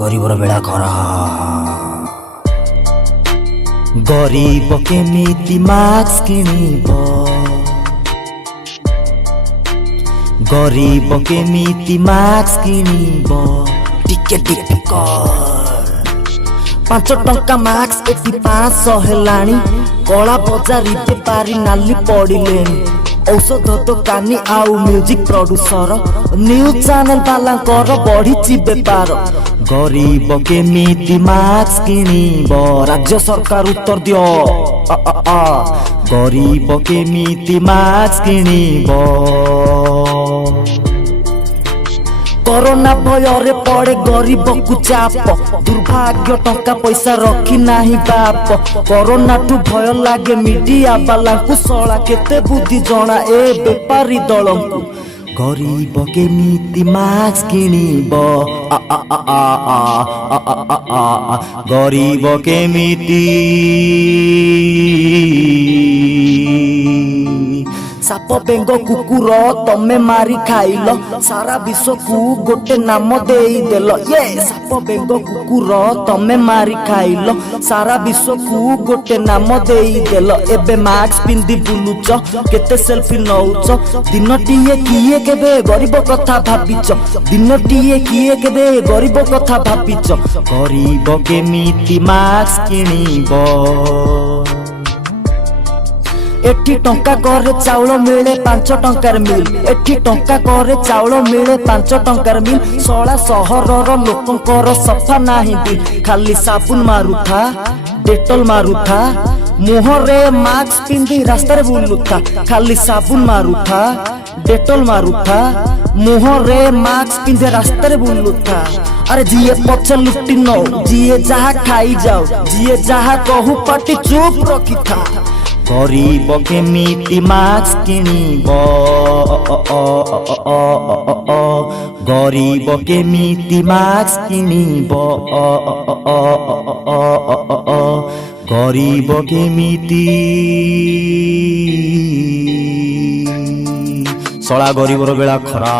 गरीबर बेड़ा खरा गरीब केमिति मास्क किनिब गरीब केमिति मास्क किनिब टिके डिफिकल्ट 5 टंका मास्क एटी 500 हेलाणी कला बजारी बेपारी नाली पड़िलेनी औषध दोकानी आउ म्यूजिक प्रोड्यूसर न्यूज चैनल वाला कर बढ़ी बेपार गरीब केमिति मास्क किनिब राज्य सरकार उत्तर दियो गरीब केमिति मास्क किनिब कोरोना भୟରେ पड़े गरीब को चाप दुर्भाग्य टंका पैसा रखी नाही बाप कोरोना ठू भय लागे मीडिया वाला को सला केते बुद्धि जणा ए बेपारी दल को गरीब केमिति मास्क किनिब गरीब केमिति साप बेंग कुकुर तमे मारी खाइल सारा विश्व को गोटे नाम देई देल ये साप बेंग कुकुर तमे मारी खाइल सारा विश्व को गोटे नाम देई देल एबे मास्क पिंदी बुलुच केते सेल्फी नउच दिनटिए किए केबे गरीब कथा भाबिच दिनटिए किए केबे गरीब कथा भाबिच गरीब केमिति मास्क किनिब एठी टंका करे चाउल मिले 5 टंकार मिल एठी टंका करे चाउल मिले 5 टंकार मिल सला सहरर लोकंकर सफा नाही दिल खाली साबुन मारुथा डेटल मारुथा मुहरे मास्क पिंदी रास्ता रे बुलुथा खाली साबुन मारुथा डेटल मारुथा मुहरे मास्क पिंदी रास्ता रे बुलुथा अरे जिए पछ लुटी नो जिए जहा खाई जाओ जिए जहा कहू पाटी चुप रखी था गरीब केमिति मास्क किनिब गरीब केमिति मास्क किनिब गरीब केमिति सला गरीबर बेड़ा खरा।